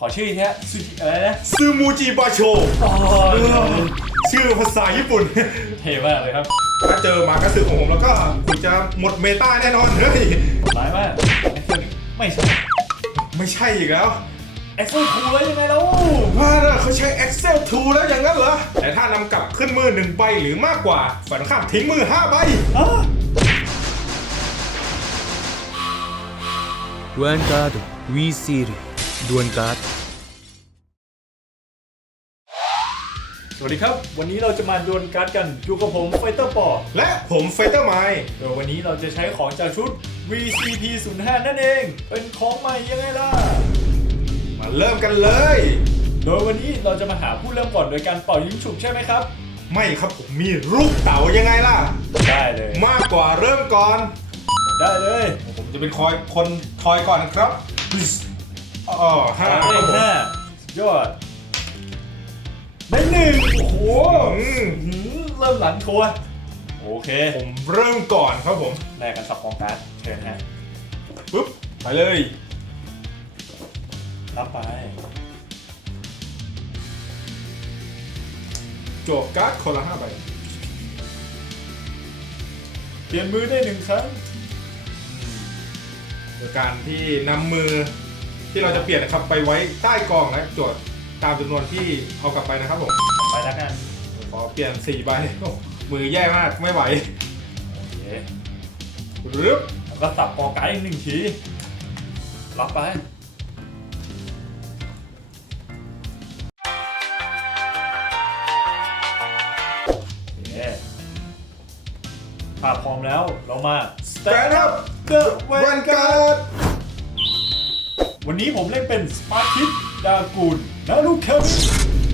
ขอชื่ออีกทีฮะซูจิอะไรนะซูมูจิบาโชอ๋อชื่อภาษาญี่ปุ่น เท่มากเลยครับถ้าเจอมากระสือของผมแล้วก็คุณจะหมดเมตาแน่นอนเฮ้ยร้ายมากไอ้เพื่อนไม่ใช่ไม่ใช่อีกแล้วไอ้เพื่อนครูแล้วยังไงแล้วว่าแล้วเขาใช้ Excel 2แล้วอย่างนั้นเหรอ แต่ถ้านำกลับขึ้นมือหนึ่งใบหรือมากกว่าฝันข้ามทิ้งมือ5ใบอะดวลการ์ ดวีซีรีดวลการ์ด สวัสดีครับ วันนี้เราจะมาดวลการ์ดกันอยู่กับผมไฟเตอร์ปอและผมเฟเตอร์ไมโดยวันนี้เราจะใช้ของจากชุด VCP 0 5นั่นเอง เป็นของใหม่ยังไงล่ะ มาเริ่มกันเลย โดยวันนี้เราจะมาหาผู้เริ่มก่อนโดยการเป่ายิงฉุบใช่ไหมครับ ไม่ครับผมมีลูกเต๋ายังไงล่ะ ได้เลย มากกว่าเริ่มก่อน ได้เลย ผมจะเป็นคอยคนทอยก่อนครับ อ๋อห้าห้าครับได้ผมห้ายอดได้หนึ่งโอ้โหอืมหืมเริ่มหลังทัวร์โอเคผมเริ่มก่อนครับผมแลกกันสับกองการ์ดเชิญฮะปุ๊บไปเลย รับไปจวบการ์ดคนละห้าใบเปลี่ยนมือได้หนึ่งครั้งโดยการที่นำมือ ที่เราจะเปลี่ยนนะครับไปไว้ใต้กองและจดตามจำนวนที่เอากลับไปนะครับผมไปแล้วกันขอเปลี่ยนสี่ใบโอ้มือแย่มากไม่ไหวโอเครึบแล้วก็สับกองการ์ดอีกหนึ่งทีรับไปโอเคถ้าพร้อมแล้วเรามาแตนครับเดอะแวนการ์ดวันนี้ผมเล่นเป็นสปาร์คิดดากูลนารุเคมิ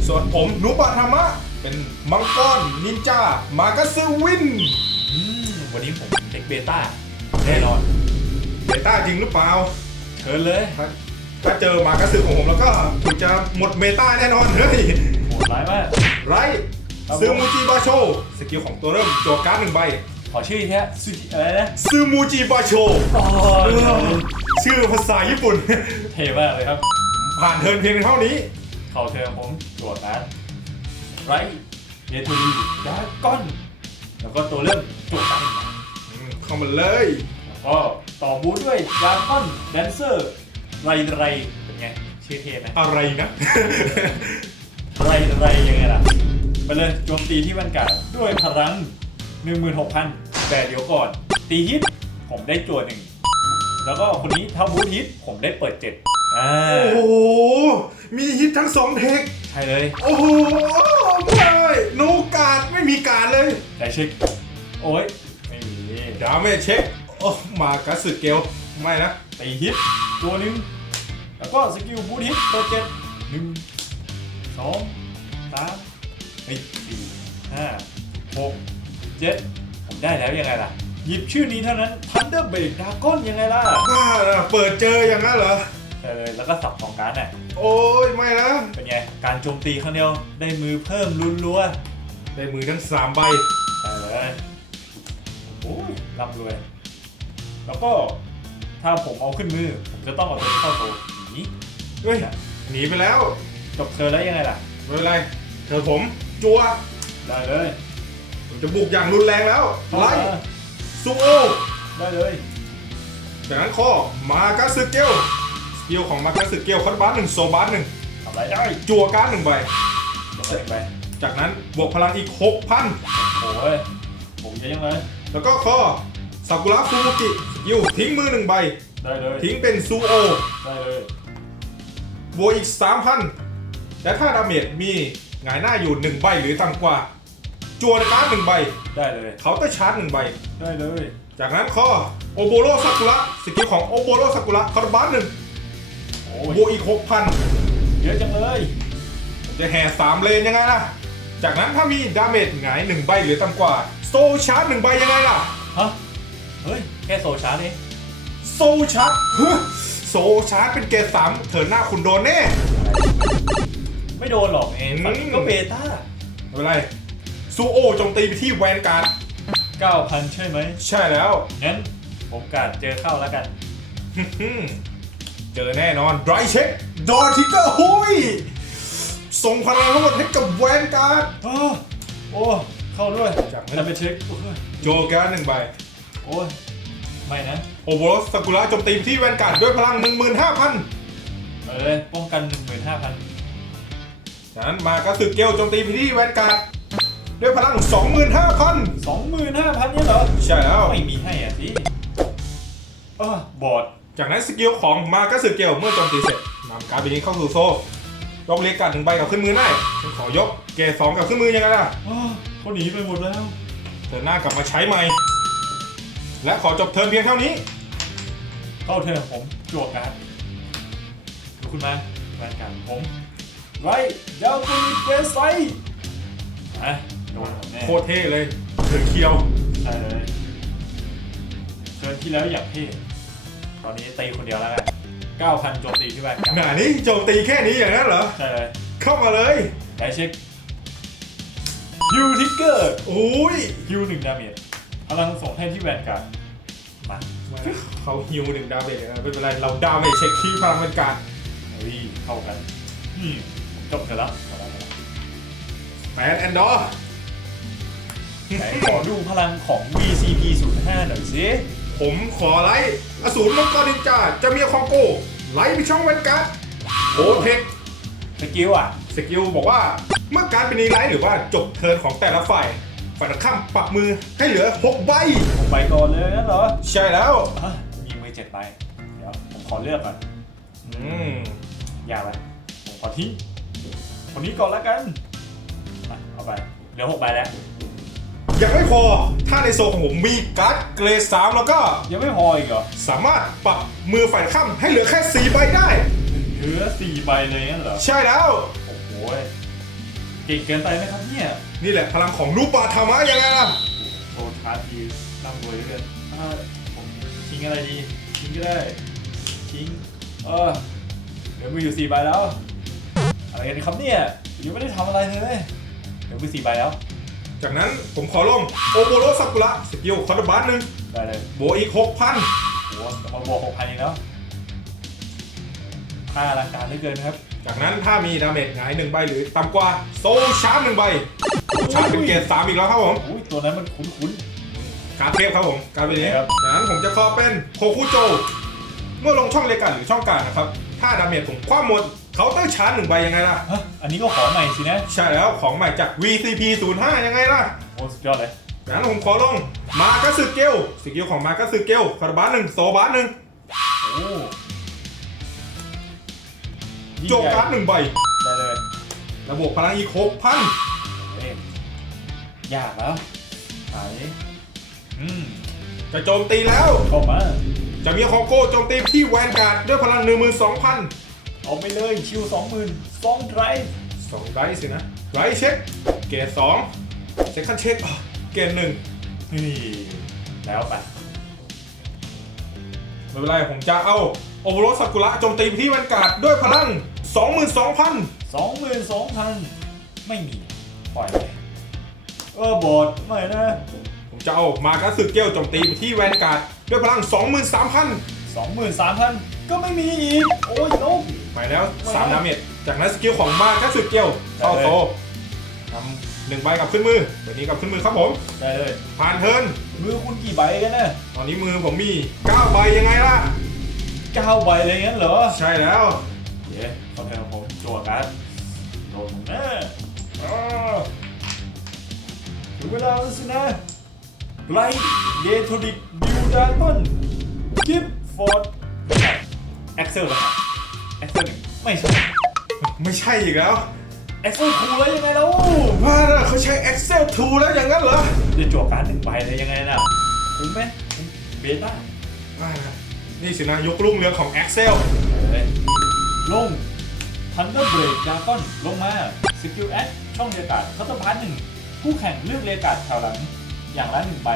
ส่วนผมนุปะธรรมะ เป็นมังกรนินจา มากาซึวิน อืมวันนี้ผมเด็กเบต้าแน่นอนเบต้าจริงหรือเปล่า เชิญเลยถ้าถ้าเจอมากาซึของผมแล้วก็คุณจะหมดเมตาแน่นอนเฮ้ย โหดร้ายมาก ไรครับผม ซึมูจิบาโช สกิลของตัวเริ่มจวการ์ดหนึ่งใบ ขอชื่ออีกทีฮะซูจิอะไรนะซึมูจิบาโชอ๋อชื่อภาษาญี่ปุ่น เท่มากเลยครับ ผ่านเทิร์นเพียงเท่านี้ เข้าเทอมผมตรวจนะไรเนทูรีดาก้อน แล้วก็ตัวเริ่มตรวจกันอืมเข้ามาเลย แล้วก็ต่อบูธด้วยดาก้อนแดนเซอร์ไรไรเป็นไงชื่อเท่ไหมอะไรนะ ไรไรยังไงล่ะ ไปเลยโจมตีที่บรรกาศด้วยพลัง 16,000 แต่เดี๋ยวก่อน ตีฮิต ผมได้จั่วหนึ่ง แล้วก็คนนี้ถ้าบูธฮิต ผมได้เปิดเจ็ดอ่าโอ้โห มีฮิตทั้งสองเทค ใช่เลย โอ้โหไม่โนการ์ดไม่มีการดเลยได้เช็ค โอ้ยไม่มีดาเมจเช็ค โอ้ มากัสสึเกลไม่นะ ตีฮิตตัวหนึ่งแล้วก็สกิลบูทฮิตตัวเจ็ดหนึ่งสองสามเฮ้ยสี่ห้าหก เจ็ดผมได้แล้วยังไงล่ะ หยิบชื่อนี้เท่านั้น Thunder Break Dragon ยังไงล่ะบ้านะเปิดเจออย่างนั้นเหรอใช่เลยแล้วก็สับของการ์ดน่ะโอ้ยไม่นะ เป็นไง การโจมตีครั้งเดียวได้มือเพิ่มรุนรัวได้มือทั้งสามใบใช่เลยโอ้ยร่ำรวย แล้วก็ถ้าผมเอาขึ้นมือ ผมจะต้องเอาตัวนี้เข้าโซ่หนีเฮ้ย หนีไปแล้วจบเธอแล้วยังไงล่ะ ไม่เป็นไร เธอผม จัวได้เลย ผมจะบุกอย่างรุนแรงแล้วไล่ซูโอได้เลยจากนั้นข้อมากัสสึเกลสกิลของมากัสสึเกลคอร์บาร์หนึ่งโซบาร์หนึ่งทำไรได้จัวการ์ดหนึ่งใบจบเลยไปจากนั้นบวกพลังอีก 6,000 โอ้ยผมเยอะยังเลยแล้วก็ข้อซากุระฟูมุกิสกิลทิ้งมือหนึ่งใบ ได้เลยทิ้งเป็นซูโอได้เลยบวกอีก 3,000 และถ้าดาเมจมีหงายหน้าอยู่ 1 ใบหรือต่ำกว่า จวนการ์ดหนึ่งใบได้เลยเคาน์เตอร์ชาร์จหนึ่งใบ ได้เลย จากนั้นข้อโอโบโรซากุระสกิลของโอโบโรซากุระคาร์บานหนึ่งโอ้บวยกอีก6,000เยอะจังเลยผมจะแห่3เลนยังไงล่ะ จากนั้นถ้ามีดาเมจหงาย1ใบหรือต่ำกว่า โซชาร์จหนึ่งใบยังไงล่ะ ฮะ เฮ้ย แค่โซชาร์จเองโซชาร์จฮะโซชาร์จเป็นเกรดสามเถินหน้าคุณโดนแน่ ไม่โดนหรอกเองอืมฝั่งนี้ก็เบต้าไม่เป็นไร ซูโอโจมตีไปที่แวนการ์ด9,000 ใช่ไหม ใช่แล้ว งั้น ผมกาดเจอเข้าแล้วกันฮึ่มเจอแน่นอน dry check ดอทิกเกอร์หุยส่งพลังทั้งหมดให้กับแวนการ์ดอ้อโอ้เข้าด้วยจากนั้นจะไปเช็ค โอ้ยโจการ์ดหนึ่งใบ โอ้ยไม่นะ โอโบรสซากุระโจมตีที่แวนการ์ดด้วยพลัง 15,000เอ้ยป้องกัน 15,000 จากนั้นมาก็สึกเกลโจมตีที่แวนการ์ด ด้วยพลัง 25,000 25,000เนี่ยเหรอใช่แล้ว ไม่มีให้อะสิเออบอดจากนั้นสกิลของมาก็สึกเกลเมื่อโจมตีเสร็จนำการ์ดใบนี้เข้าสู่โซ่ยกเรียกการ์ดหนึ่งใบกลับขึ้นมือได้ฉันขอยกเกรดสองกลับขึ้นมือยังไงล่ะอ้อเขาหนีไปหมดแล้วเทิร์นหน้ากลับมาใช้ใหม่ และขอจบเทิร์นเพียงเท่านี้ เข้าเธอผมจวกการ์ดลุกขึ้นมาแวนการ์ดผม ไรเดลตูนิเฟสไซอะ โดนผมแน่โคตรเท่เลยเทิร์นเคียวใช่เลยเทิร์นที่แล้วอยากเท่ตอนนี้ตีคนเดียวแล้วกัน9,000โจมตีที่แวนการ์ดหนานี้โจมตีแค่นี้อย่างนั้นเหรอ ใช่เลยเข้ามาเลย ได้เช็คฮิวทิกเกอร์โอ้ยฮิวหนึ่งดาเมจพลังส่งให้ที่แวนการ์ดมาเขาฮิวหนึ่งดาเมจนะไม่เป็นไรเราดาเมจเช็คที่พลังเป็นการเฮ้ยเข้ากันอืมจบกันแล้วพอแล้วแมนแอนดอร์ไหน ขอดูพลังของ VCP 0 5หน่อยสิ ผมขอไลท์อสูรมังกรนินจาจะมีคองโก ไลท์ไปช่องแวนการ์ดโอเทคสกิลอะ สกิลบอกว่า เมื่อการเป็นนีไลท์หรือว่าจบเทิร์นของแต่ละฝ่ายฝ่ายตรงข้ามปรับมือให้เหลือ 6 ใบ ผมไปก่อนเลยงั้นเหรอใช่แล้ว อะมีมือเจ็ดใบเดี๋ยวผมขอเลือกก่อน อืมอย่าไปผมขอทิ้งคนนี้ก่อนแล้วกันอะเอาไป เหลือหกใบแล้ว ยังไม่พอ ถ้าในโซนของผมมีการ์ดเกรดสามแล้วก็ยังไม่พออีกเหรอสามารถปรับมือฝ่ายตรงข้ามให้เหลือแค่4ใบได้ เหลือสี่ใบเลยงั้นเหรอ ใช่แล้ว โอ้โหเก่งเกินไปไหมครับเนี่ย นี่แหละพลังของรูปบาธรรมะยังไงล่ะโอ้ชาร์จทีร่ำรวยเหลือเกินอ่าผมทิ้งอะไรดี ทิ้งก็ได้ ทิ้ง เออเดี๋ยวมืออยู่สี่ใบแล้ว อะไรกันครับเนี่ยยังไม่ได้ทำอะไรเลยเดี๋ยวมือสี่ใบแล้ว จากนั้นผมขอลงโอโบโรซากุระสกิลคอร์ดบัสหนึ่งได้เลยบวกอีก6,000โอ้โหมาบวกหกพันเองแล้วค่าอลังการเหลือเกินครับ จากนั้นถ้ามีดาเมจหงายหนึ่งใบหรือต่ำกว่าโซลชาร์จหนึ่งใบชาร์จเป็นเกรดสามอีกแล้วครับผมอุ้ยตัวนั้นมันคุ้นการดเทพครับผมการดเป็นนี้ครับจากนั้นผมจะขอเป็นโคคุโจ เมื่อลงช่องเลกันหรือช่องกลางนะครับ ถ้าดาเมจผมคว้าหมด เขาน์เตอร์ชาร์จหนึ่งใบยังไงล่ะๆฮะอันนี้ก็ขอใหม่สินะใช่แล้วของใหม่จาก VCP 05ยังไงล่ะโอ้สุดยอดเลยจากนั้นผมขอลง มากาสึเกลสกิลของมากาสึเกลคาร์บัสหนึ่งโซบัสหนึ่งโอ้ยิ่งโจใหญ่การ์ดหนึ่งใบ ได้เลยระบบพลังอีกหกพันเอ้ยยากแล้วหายอืมจะโจมตีแล้ว เข้ามาจะมีคองโกโจมตีที่แวนการ์ดด้วยพลังหนึ่งหมื่นสองพัน เอาไปเลยชิวสองหมื่นสองไดรฟ์สองไรสินะไรเช็คเกรดสองเช็คคันเช็คอะเกรดหนึ่งนี่แล้วไปไม่เป็นไรผมจะเอาโอโบโรซากุระโจมตีไปที่แวนการ์ดด้วยพลัง 22,000สองหมื่นสองพันไม่มีปล่อยเลยเออบอดไม่นะ ผมจะเอามากาสึเกลโจมตีไปที่แวนการ์ดด้วยพลัง 23,000สองหมื่นสามพันก็ไม่มีอีก โอ้ยนก ไปแล้ว3ดาเมจจากนั้นสกิลของมากาสึเกลเข้าโซทำหนึ่งใบกลับขึ้นมือวันนี้กลับขึ้นมือครับผม ได้เลยผ่านเทิร์นมือคุณกี่ใบกันนะตอนนี้มือผมมี9ใบยังไงล่ะเก้าใบเลยงั้นเหรอ ใช่แล้วเย้เข้าใจของผมจั่วการ์ดโดนผมแน่อ้าวถึงเวลาแล้วสินะไลท์เดโทดิกดิวดากอนกิฟฟอร์ดแอ็กเซลนะครับ ไม่ใช่ไม่ใช่อีกแล้วแอ็กเซลคูลแล้วยังไงแล้วว่าแล้วเขาใช้ Excel 2 แล้วอย่างนั้นเหรอจะจั่วการ์ดหนึ่งใบเลยยังไงนะคุ้มไหมคุ้มเบต้าว่าแล้วนี่สินะยกลุ่งเรืองของ Excel เลยลงทันเดอร์เบรกดากอนลงมาสกิลแอคช่องเรียกการ์ดเขาต้องพาร์ทหนึ่งคู่แข่งเลือกเรียกการ์ดแถวหลังอย่างละหนึ่งใบ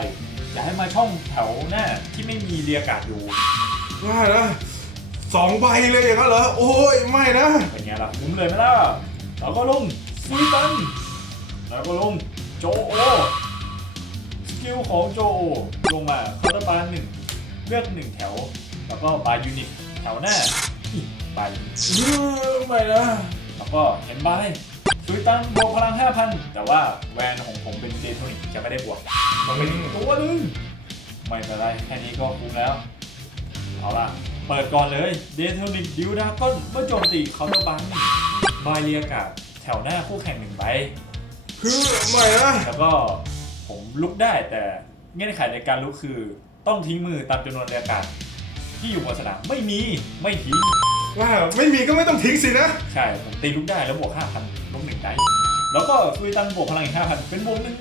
อย่าให้มาช่องแถวหน้าที่ไม่มีเรียกการ์ดอยู่ว่าแล้ว สองใบเลยอย่างนั้นเหรอ โอ้ยไม่นะ เป็นไงล่ะคุ้มเลยไหมล่ะแล้วก็ลงซุยตันแล้วก็ลงโจโอสกิลของโจโอลงมาคาร์บานหนึ่งเลือกหนึ่งแถว แล้วก็บายูนิตแถวหน้าไปไม่นะ แล้วก็เห็นใบซุยตันบวกพลัง 5,000 แต่ว่าแวนของผมเป็นเดโทนิกจะไม่ได้บวก มันเป็นตัวหนึงไม่เป็นไรแค่นี้ก็คุ้มแล้ว เอาล่ะ เปิดก่อนเลยเดโทนิกดิวดาก้อนเมื่อโจมตีเขาน์เตอร์บังบายเรียกาศแถวหน้าคู่แข่งหนึ่งใบคือไม่นะแล้วก็ผมลุกได้แต่เงื่อนไขในการลุกคือ ต้องทิ้งมือตามจำนวนเรียกาศที่อยู่บนสนามไม่มีไม่ทิ้งว่าไม่มีก็ไม่ต้องทิ้งสินะ ใช่ผมตีลุกได้แล้วบวก5,000ลุกหนึ่งได้ แล้วก็ซุยตันบวกพลังอีก5,000 เป็นบวก10,000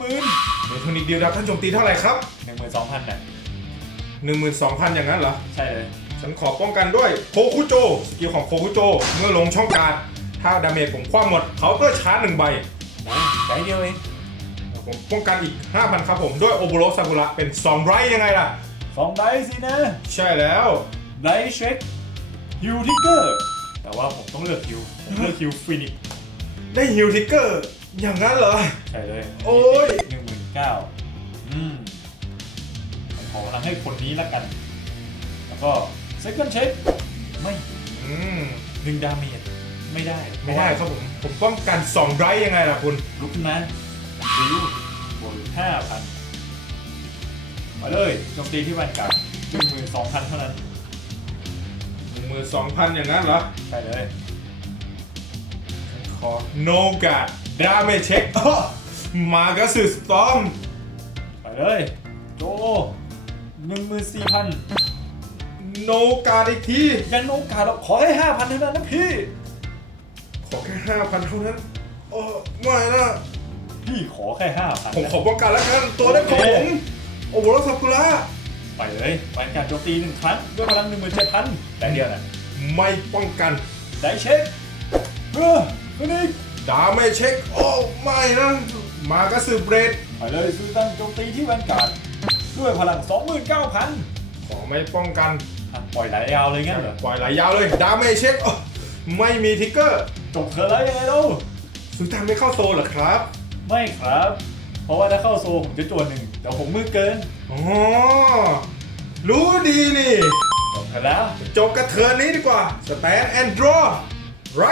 เมทนิกเดียวดาวท่านโจมตีเท่าไหร่ครับ12,000น่ะ12,000อย่างนั้นเหรอ ใช่เลย ฉันขอป้องกันด้วยโคคุโจสกิลของโคคุโจ เมื่อลงช่องการดถ้าดาเมจผมคว้าหมด เขาก็ชาร์จหนึ่งใบโอ้ใจเดียวเองผมป้องกันอีก 5,000 ครับผม ด้วยโอโบโรซากุระเป็น2ไรยังไงล่ะ สองไดสินะใช่แล้วไดเช็คฮิวทิกเกอร์แต่ว่าผมต้องเลือกฮิวผมเลือกฮิวฟินิกได้ฮิลทิกเกอร์ อย่างนั้นเหรอ ใช่เลยโอ้ย หนึ่งหมื่นเก้าอืมผมขอพลังให้คนนี้ละกัน แล้วก็ เซคันเช็คไม่อืมหนึ่งดาเมจไม่ได้ไม่ได้ครับผม ผมป้องกัน2ไรยังไงล่ะคุณ ลุกขึ้นมาดิวบวกห้าพันมาเลยโจมตีที่แวนการ์ดหนึ่งหมื่นสองพันเท่านั้น12,000อย่างนั้นเหรอใช่เลยขอโนกาดาเมจเช็คมาก็สืสตอมไปเลยโจหนึ่งหมื่นสี่พัน โนกาอีกทียังโอกาสเราขอให้ห้าพันเท่านั้นนะพี่ ขอแค่5,000เท่านั้นโอ้ไม่นะพี่ขอแค่ห้าพันผมขอป้องกันแล้วกันตัวเล็กของผมโอโบโรซากุระไปเลยแวนการ์ดโจมตีหนึ่งครั้งด้วยพลังหนึ่งหมื่นเจ็ดพันแต่เดียวนะไม่ป้องกันได้เช็คเฮ้อฟินิกดาเมจเช็คโอ้ไม่นะมาก็สืบเบรดไปเลยซูตันโจมตีที่แวนการ์ดด้วยพลัง 29,000 ขอไม่ป้องกันอะ ปล่อยไหลยาวเลยงั้นเหรอปล่อยไหลยาวเลยดาเมจเช็คโอ้ไม่มีทิกเกอร์จบเธอแล้วยังไงเล่าสุดท้ายไม่เข้าโซนเหรอครับ ไม่ครับ เพราะว่าถ้าเข้าโซลผมจะจวนหนึ่งแต่ผมมือเกินอ๋อรู้ดีนี่จบเธอแล้วจบกับเธอนี้ดีกว่าสแตนแอนด์ดรอไร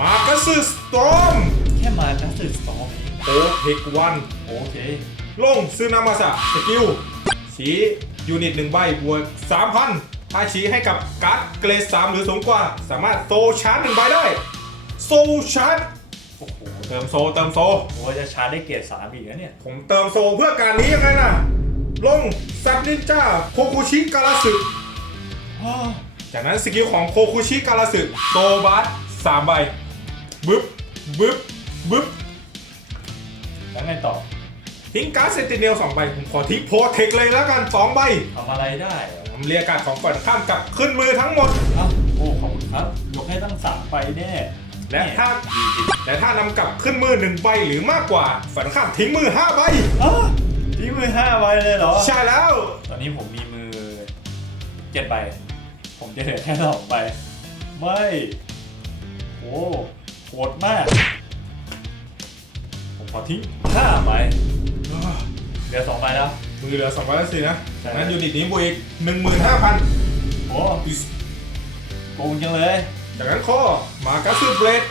มาก็สืสตอมแค่มานักสืบสตอมเองโอเทควันโอเคลงซึนามาสะสกิลชี้ยูนิตหนึ่งใบบวก3,000 ถ้าชี้ให้กับการ์ดเกรด3หรือสูงกว่า สามารถโซชาร์จหนึ่งใบได้ โซชาร์จโอ้โหเติมโซเติมโซ โอ้ยจะชาร์จได้เกียรติสามอีกแล้วเนี่ย ผมเติมโซเพื่อการนี้ยังไงล่ะ ลงซับนินจาโคคุชิการาสึอ้าวจากนั้นสกิลของโคคุชิการาสึโซบัสสามใบบึ๊บบึ๊บบึ๊บแล้วไงต่อ ทิ้งการ์ดเซนติเนลสองใบ ผมขอทิ้งโพเทคเลยแล้วกันสองใบทำอะไรได้เหรอ ผมเรียกการ์ดของฝ่ายข้ามกลับขึ้นมือทั้งหมด เอ้าโอ้ขอบคุณครับ ยกให้ตั้งสามไปแน่ และถ้าและถ้านำกลับขึ้นมือหนึ่งใบหรือมากกว่าฝ่ายข้ามทิ้งมือห้าใบ อ้าวที่มือห้าใบเลยเหรอ ใช่แล้ว ตอนนี้ผมมีมือเจ็ดใบ ผมจะเหลือแค่สองใบ ไม่ โอ้โหดมาก ผมขอทิ้งห้าใบ เหลือสองใบแล้ว มือเหลือสองใบแล้วสินะใช่จากนั้นยูนิตนี้บวกอีกหนึ่งหมื่นห้าพันโอ้โกงจังเลยจากนั้นข้อมากัสซึเบรด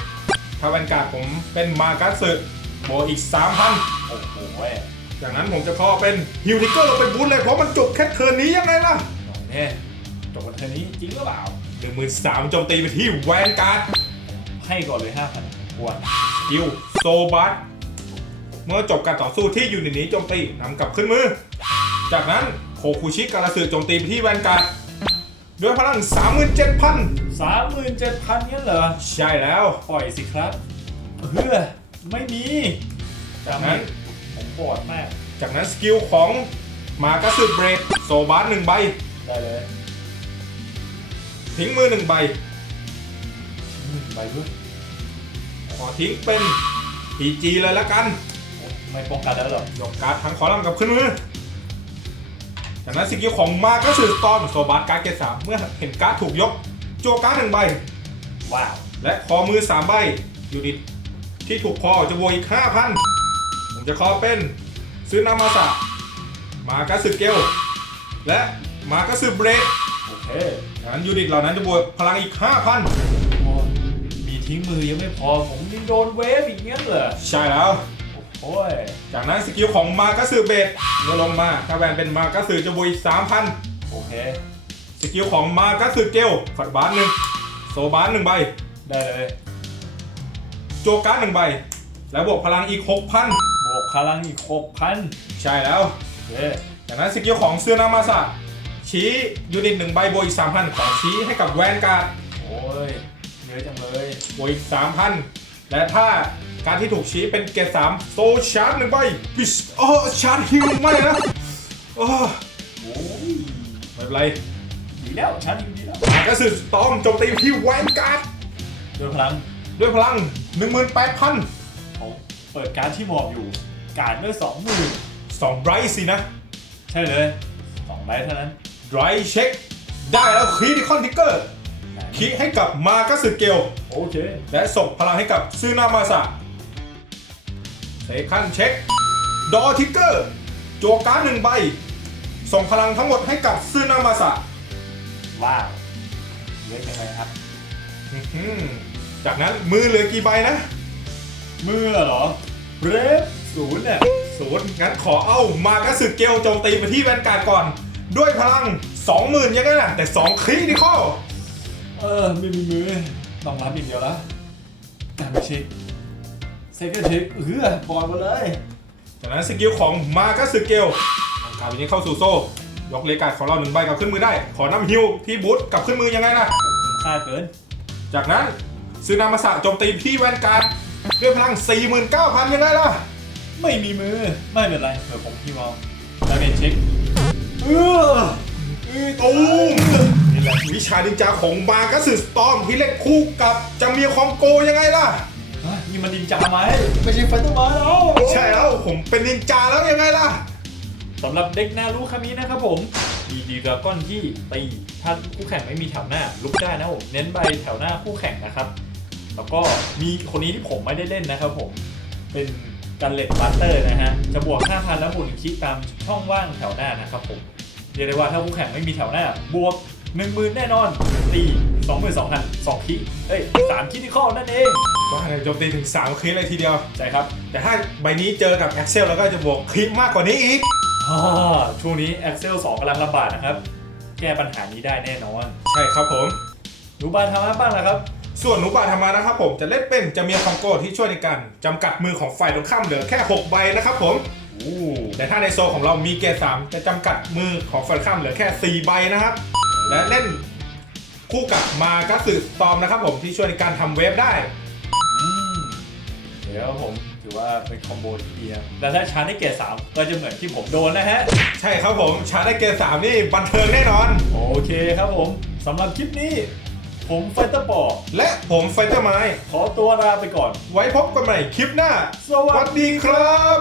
ถ้าเป็นการ์ดผมเป็นมากัสซึบวกอีกสามพันโอ้โหเว้ยจากนั้นผมจะข้อเป็นฮิวทิกเกอร์ลงไปบูทเลยเพราะมันจบแค่เทิร์นนี้ยังไงล่ะ หน่อยเนี่ยจบกันเทอนี้จริงหรือเปล่า หนึ่งหมื่นสามโจมตีไปที่แวนการ์ดให้ก่อนเลยห้าพันควรกิลโซบัสเมื่อจบการต่อสู้ที่ยูนิตนี้โจมตีนำกลับขึ้นมือ จากนั้นโคคุชิการาสึโจมตีไปที่แวนการ์ดด้วยพลัง 37,000 สามหมื่นเจ็ดพันงั้นเหรอ ใช่แล้ว ปล่อยสิครับเพื่อไม่มีจากนั้นผมปวดมาก จากนั้นสกิลของมากัสเบรดโซบัสหนึ่งใบ ได้เลยทิ้งมือหนึ่งใบอืมไปด้วยขอทิ้งเป็น PG เลยละกันโอ้ไม่ป้องกันแล้วเหรอ ยกการ์ดทั้งคอลัมน์กลับขึ้นมือ จากนั้นสกิลของมากัสสตอมโซบัสการ์ดเกตสามเมื่อเห็นการ์ดถูกยก โจวการ์ดหนึ่งใบ ว้าว และคอมือ3ใบยูนิตที่ถูกคอจะบวกอีก5,000ผมจะคอเป็นซื้อนามาสะมากัสเกลและมากัสเบรดโอเคจากนั้นยูนิตเหล่านั้นจะบวกพลังอีก5,000ทิ้งมือยังไม่พอผมยังโดนเวฟอีกเงี้ยเหรอใช่แล้ว โอ้ย จากนั้นสกิลของมากาสือเบสเมื่อลงมา ถ้าแวนเป็นมากาสือจะบวกอีก3,000โอเค สกิลของมากาสือเกลฝัดบาสหนึ่งโซบาสหนึ่งใบ ได้เลย โจการ์ดหนึ่งใบ แล้วบวกพลังอีก6,000บวกพลังอีกหกพันใช่แล้วโอเคจากนั้นสกิลของเซือนามาสะชี้ยูนิตหนึ่งใบบวกอีก3,000ของชี้ให้กับแวนการ์ดโอ้ยเยอะจังเลยบวกอีก3,000และถ้า การที่ถูกชี้เป็นเกรด3โซชาร์จหนึ่งใบปิชโอ้ชาร์จฮิลไม่นะโอ้โอ้ยไม่เป็นไรดีแล้วชัดดีแล้วมากระสือสตอมโจมตีที่แวนการ์ดด้วยพลังด้วยพลัง 18,000ของเปิดการดที่หมอบอยู่ การดด้วยสองหมื่น2ไบรท์สินะ ใช่เลยสองใบเท่านั้นไดรเช็ค ได้แล้วคริติคอนทิกเกอร์คิให้กับมากระสือเกลโอเค และส่งพลังให้กับซึนามาสะ เซคันเช็ค ดอทิกเกอร์ โจวการ์ดหนึ่งใบ ส่งพลังทั้งหมดให้กับซึนามาสะว้าวเยอะจังเลยครับ อื้อหือจากนั้นมือเหลือกี่ใบนะเมื่อเหรอเบรฟศูนย์เนี่ยศูนย์งั้นขอเอามากระสึกเกลโจมตีไปที่แวนการ์ดก่อน ด้วยพลัง 20,000 ยังไงน่ะแต่ 2คริติคอล เออไม่มีมือต้องรับอย่างเดียวละแต่ไม่เช็ค เซคันด์เช็คเออปล่อยมาเลยจากนั้นสกิลของมากระสึกเกลทำการวันนี้เข้าสู่โซ่ยกเลกการ์ดของเราหนึ่งใบกลับขึ้นมือได้ ขอนำฮิวที่บูธกลับขึ้นมือยังไงล่ะค่าเกิน จากนั้นซึนามาสะโจมตีที่แวนการ์ดด้วยพลัง 49,000ยังไงล่ะ ไม่มีมือ ไม่เป็นไรเดี๋ยวผมพี่มองแล้วเป็นเช็คเออเออตูมนี่แหละวิชาดินจาของมากระสือสตอมที่เล่นคู่กับจังเมียคองโกยังไงล่ะ ฮะนี่มันดินจาไหมไม่ใช่ไฟเตอร์มาแล้วใช่แล้วผมเป็นนินจาแล้วยังไงล่ะสำหรับเด็กนารู้คำนี้นะครับผมดีดีดราก้อนที่ตีถ้าคู่แข่งไม่มีแถวหน้าลุกได้นะผมเน้นใบแถวหน้าคู่แข่งนะครับ แล้วก็มีคนนี้ที่ผมไม่ได้เล่นนะครับผมเป็นกันเล็ตบัตเตอร์นะฮะจะบวก 5,000 แล้วบวกหนึ่งคิตามช่องว่างแถวหน้านะครับผมเรียกได้ว่าถ้าคู่แข่งไม่มีแถวหน้าบวก 10,000แน่นอนตี22,000 2คิเอ้ย3คิที่ข้อนั่นเองว่าไงโจมตีถึง 3คลิปเลยทีเดียว ใช่ครับ แต่ถ้าใบนี้เจอกับแอ็กเซลแล้วก็จะบวกคลิปมากกว่านี้อีกอ่าช่วงนี้ Excel 2กำลังลำบากนะครับ แก้ปัญหานี้ได้แน่นอน ใช่ครับผมดูบานธรรมะบ้างละครับ ส่วนหนูบาธรรมานะครับผมจะเล่นเป็นจะเมียคองโกที่ช่วยในการจำกัดมือของฝ่ายตรงข้ามเหลือแค่6ใบนะครับผมอู้แต่ถ้าในโซนของเรามีเกรด3จะจำกัดมือของฝ่ายตรงข้ามเหลือแค่ 4 ใบนะครับ และเล่นคู่กับมากัสึตอมนะครับผมที่ช่วยในการทำเวฟได้อืมเดี๋ยวผมถือว่าเป็นคอมโบที่ดีนะแล้วถ้าชาร์จได้เกรด3ก็จะเหมือนที่ผมโดนนะฮะ ใช่ครับผมชาร์จได้เกรด3นี่บันเทิงแน่นอน โอเคครับผมสำหรับคลิปนี้ ผมไฟเตอร์ปอและผมไฟเตอร์ไม้ ขอตัวลาไปก่อน ไว้พบกันใหม่คลิปหน้า สวัสวัสสดีดีครับ